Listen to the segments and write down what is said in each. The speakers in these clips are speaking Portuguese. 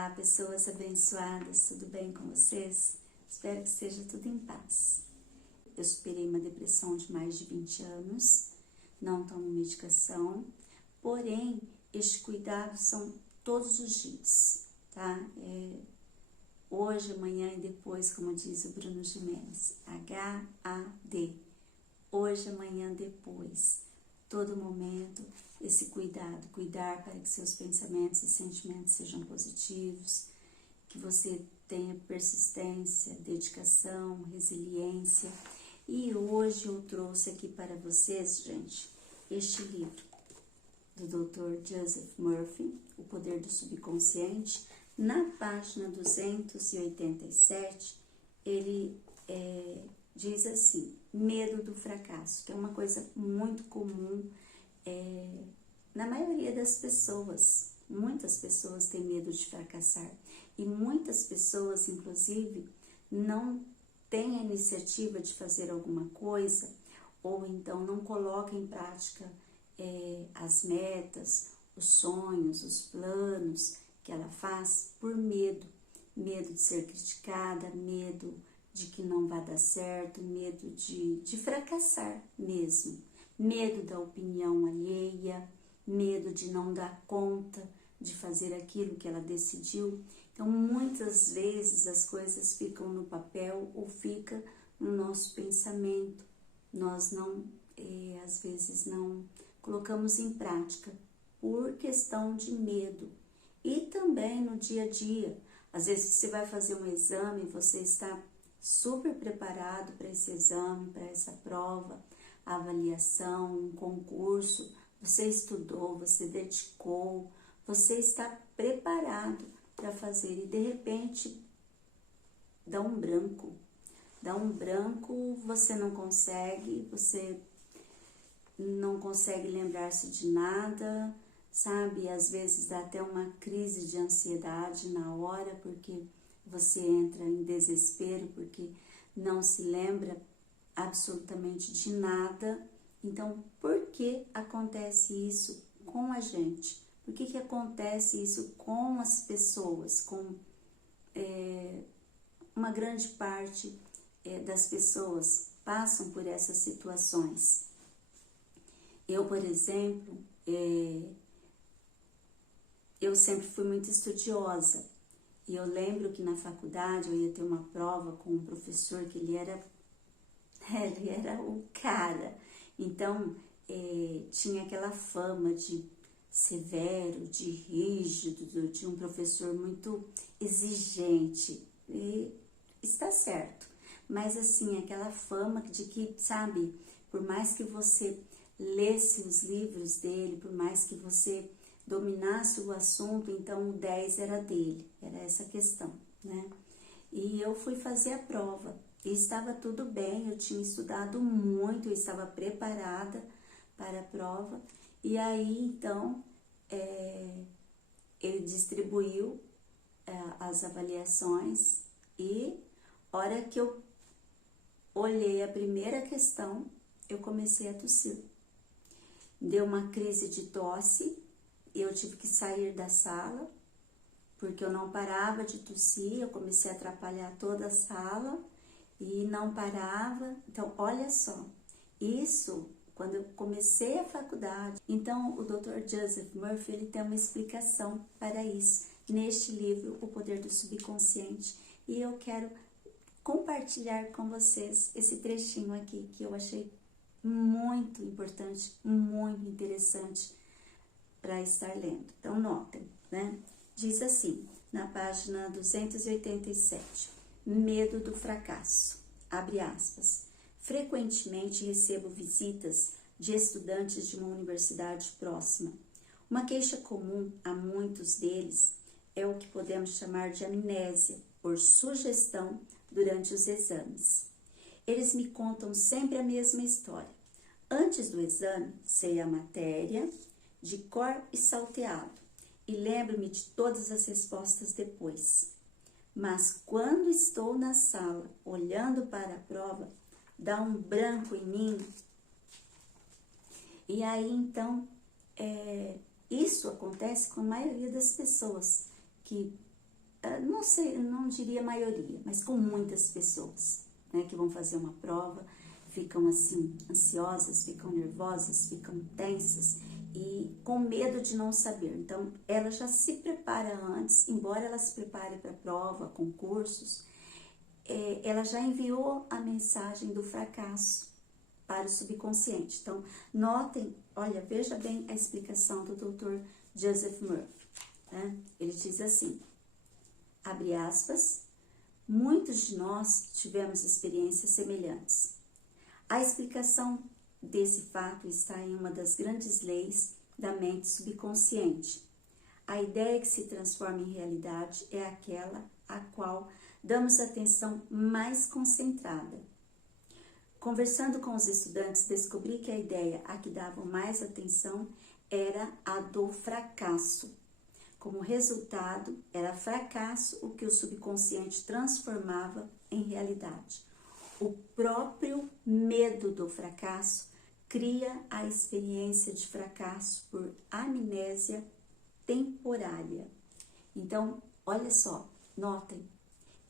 Olá, pessoas abençoadas, tudo bem com vocês? Espero que esteja tudo em paz. Eu superei uma depressão de mais de 20 anos, não tomo medicação, porém, este cuidado são todos os dias, tá? Hoje, amanhã e depois, como diz o Bruno Gimenez, HAD, hoje, amanhã, depois, todo momento, esse cuidar para que seus pensamentos e sentimentos sejam positivos, que você tenha persistência, dedicação, resiliência. E hoje eu trouxe aqui para vocês, gente, este livro do Dr. Joseph Murphy, O Poder do Subconsciente. Na página 287, ele diz assim, medo do fracasso, que é uma coisa muito comum na maioria das pessoas. Muitas pessoas têm medo de fracassar e muitas pessoas, inclusive, não têm a iniciativa de fazer alguma coisa ou então não colocam em prática as metas, os sonhos, os planos que ela faz por medo de ser criticada, medo de que não vai dar certo, medo de fracassar mesmo, medo da opinião alheia, medo de não dar conta de fazer aquilo que ela decidiu. Então, muitas vezes as coisas ficam no papel ou fica no nosso pensamento. Nós não, às vezes, não colocamos em prática por questão de medo. E também no dia a dia, às vezes você vai fazer um exame, você está super preparado para esse exame, para essa prova, avaliação, um concurso, você estudou, você dedicou, você está preparado para fazer e de repente dá um branco, você não consegue lembrar-se de nada, sabe? Às vezes dá até uma crise de ansiedade na hora, porque você entra em desespero, porque não se lembra absolutamente de nada. Então, por que acontece isso com a gente? Por que acontece isso com as pessoas, com uma grande parte das pessoas passam por essas situações? Eu, por exemplo, eu sempre fui muito estudiosa e eu lembro que na faculdade eu ia ter uma prova com um professor que ele era o cara. Então, tinha aquela fama de severo, de rígido, de um professor muito exigente. E está certo. Mas, assim, aquela fama de que, sabe, por mais que você lesse os livros dele, por mais que você dominasse o assunto, então o 10 era dele. Era essa questão, né? E eu fui fazer a prova. E estava tudo bem, eu tinha estudado muito, eu estava preparada para a prova. E aí, então, ele distribuiu as avaliações e, hora que eu olhei a primeira questão, eu comecei a tossir. Deu uma crise de tosse, eu tive que sair da sala, porque eu não parava de tossir, eu comecei a atrapalhar toda a sala, e não parava. Então, olha só, isso quando eu comecei a faculdade. Então, o Dr. Joseph Murphy, ele tem uma explicação para isso, neste livro, O Poder do Subconsciente, e eu quero compartilhar com vocês esse trechinho aqui, que eu achei muito importante, muito interessante para estar lendo. Então, notem, né? Diz assim, na página 287, medo do fracasso, abre aspas, frequentemente recebo visitas de estudantes de uma universidade próxima. Uma queixa comum a muitos deles é o que podemos chamar de amnésia, por sugestão durante os exames. Eles me contam sempre a mesma história. Antes do exame, sei a matéria de cor e salteado e lembro-me de todas as respostas depois. Mas quando estou na sala, olhando para a prova, dá um branco em mim. E aí, então, isso acontece com a maioria das pessoas que não sei, não diria maioria, mas com muitas pessoas, né, que vão fazer uma prova, ficam assim, ansiosas, ficam nervosas, ficam tensas e com medo de não saber. Então, ela já se prepara antes, embora ela se prepare para prova, concursos, ela já enviou a mensagem do fracasso para o subconsciente. Então, notem, olha, veja bem a explicação do Dr. Joseph Murphy, né? Ele diz assim, abre aspas, muitos de nós tivemos experiências semelhantes. A explicação desse fato está em uma das grandes leis da mente subconsciente. A ideia que se transforma em realidade é aquela a qual damos atenção mais concentrada. Conversando com os estudantes, descobri que a ideia a que davam mais atenção era a do fracasso. Como resultado, era fracasso o que o subconsciente transformava em realidade. O próprio medo do fracasso cria a experiência de fracasso por amnésia temporária. Então, olha só, notem.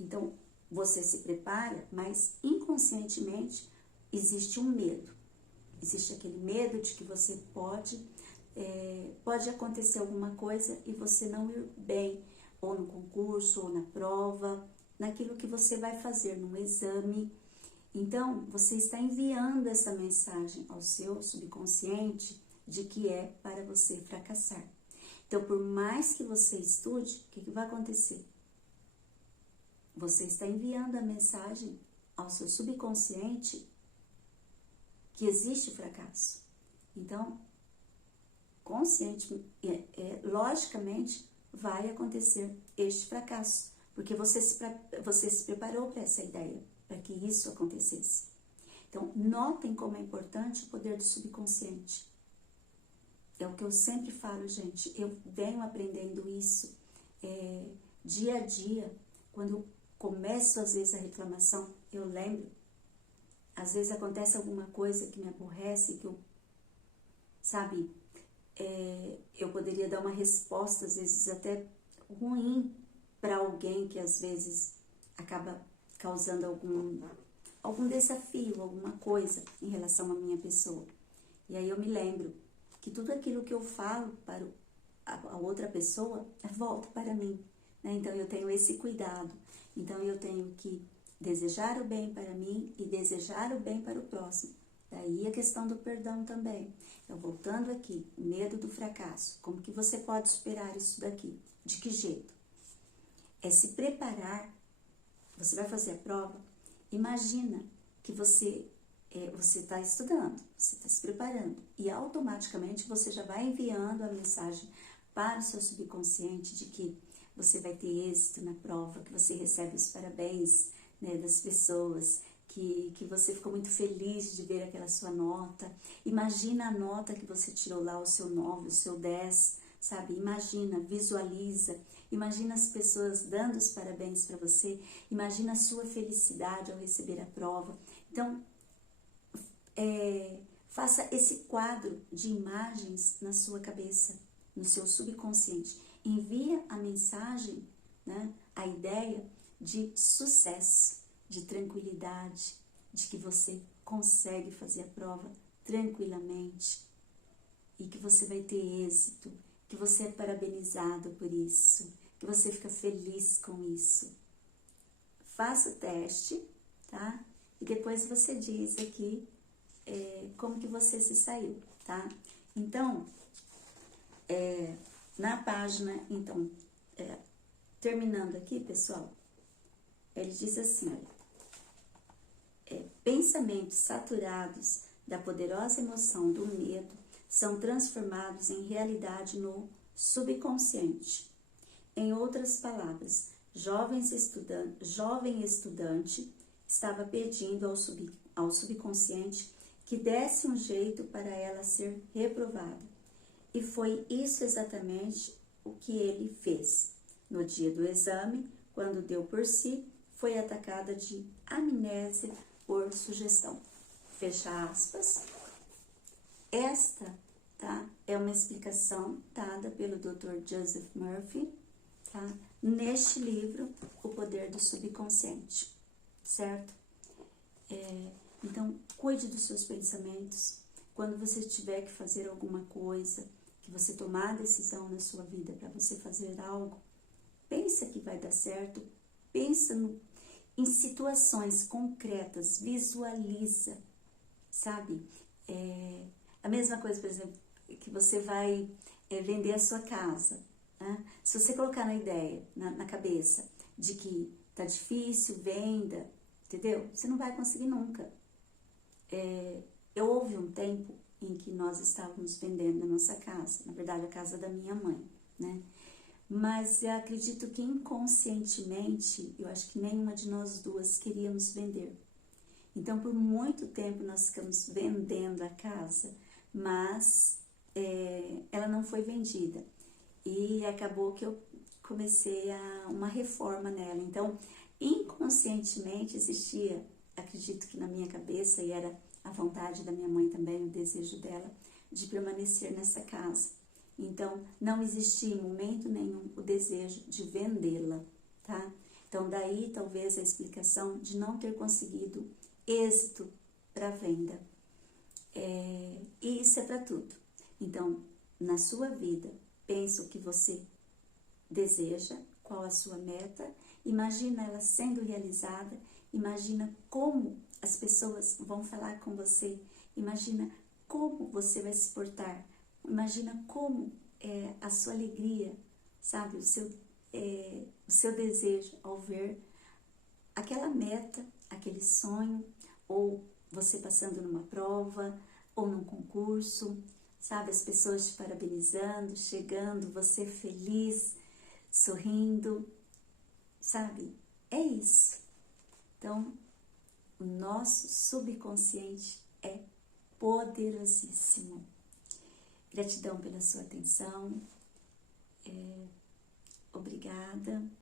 Então, você se prepara, mas inconscientemente existe um medo. Existe aquele medo de que você pode acontecer alguma coisa e você não ir bem, ou no concurso, ou na prova, naquilo que você vai fazer, num exame. Então, você está enviando essa mensagem ao seu subconsciente de que é para você fracassar. Então, por mais que você estude, o que vai acontecer? Você está enviando a mensagem ao seu subconsciente que existe fracasso. Então, logicamente, vai acontecer este fracasso, porque você se preparou para essa ideia, para que isso acontecesse. Então, notem como é importante o poder do subconsciente. É o que eu sempre falo, gente, eu venho aprendendo isso dia a dia. Quando eu começo, às vezes, a reclamação, eu lembro, às vezes acontece alguma coisa que me aborrece, que eu, sabe, eu poderia dar uma resposta, às vezes, até ruim para alguém que, às vezes, acaba causando algum desafio, alguma coisa em relação à minha pessoa. E aí eu me lembro que tudo aquilo que eu falo para a outra pessoa volta para mim, né? Então eu tenho esse cuidado. Então eu tenho que desejar o bem para mim e desejar o bem para o próximo. Daí a questão do perdão também. Então, voltando aqui, o medo do fracasso. Como que você pode superar isso daqui? De que jeito? É se preparar. Você vai fazer a prova. Imagina que você está estudando, você está se preparando e automaticamente você já vai enviando a mensagem para o seu subconsciente de que você vai ter êxito na prova, que você recebe os parabéns, né, das pessoas, que você ficou muito feliz de ver aquela sua nota. Imagina a nota que você tirou lá, o seu 9, o seu 10, sabe? Imagina, visualiza. Imagina as pessoas dando os parabéns para você. Imagina a sua felicidade ao receber a prova. Então, faça esse quadro de imagens na sua cabeça, no seu subconsciente. Envia a mensagem, né, a ideia de sucesso, de tranquilidade, de que você consegue fazer a prova tranquilamente e que você vai ter êxito, que você é parabenizado por isso, que você fica feliz com isso. Faça o teste, tá? E depois você diz aqui como que você se saiu, tá? Então, na página, então, terminando aqui, pessoal, ele diz assim, olha, pensamentos saturados da poderosa emoção do medo são transformados em realidade no subconsciente. Em outras palavras, jovem estudante estava pedindo ao subconsciente que desse um jeito para ela ser reprovada. E foi isso exatamente o que ele fez. No dia do exame, quando deu por si, foi atacada de amnésia por sugestão. Fecha aspas. Esta, tá, é uma explicação dada pelo Dr. Joseph Murphy, tá? Neste livro, O Poder do Subconsciente, certo? Então, cuide dos seus pensamentos. Quando você tiver que fazer alguma coisa, que você tomar a decisão na sua vida para você fazer algo, pensa que vai dar certo, pensa em situações concretas, visualiza, sabe? A mesma coisa, por exemplo, que você vai vender a sua casa, né? Se você colocar na ideia, na cabeça, de que tá difícil, venda, entendeu? Você não vai conseguir nunca. Houve um tempo em que nós estávamos vendendo a nossa casa, na verdade a casa da minha mãe, né? Mas eu acredito que inconscientemente, eu acho que nenhuma de nós duas queríamos vender. Então, por muito tempo nós ficamos vendendo a casa, mas ela não foi vendida. E acabou que eu comecei uma reforma nela. Então, inconscientemente existia, acredito que na minha cabeça, e era a vontade da minha mãe também, o desejo dela, de permanecer nessa casa. Então, não existia em momento nenhum o desejo de vendê-la, tá? Então, daí talvez a explicação de não ter conseguido êxito para a venda. E isso é para tudo. Então, na sua vida, pensa o que você deseja, qual a sua meta, imagina ela sendo realizada, imagina como as pessoas vão falar com você, imagina como você vai se portar, imagina como a sua alegria, sabe, o seu desejo ao ver aquela meta, aquele sonho, ou você passando numa prova, ou num concurso, sabe, as pessoas te parabenizando, chegando, você feliz, sorrindo, sabe, é isso. Então, o nosso subconsciente é poderosíssimo. Gratidão pela sua atenção, obrigada.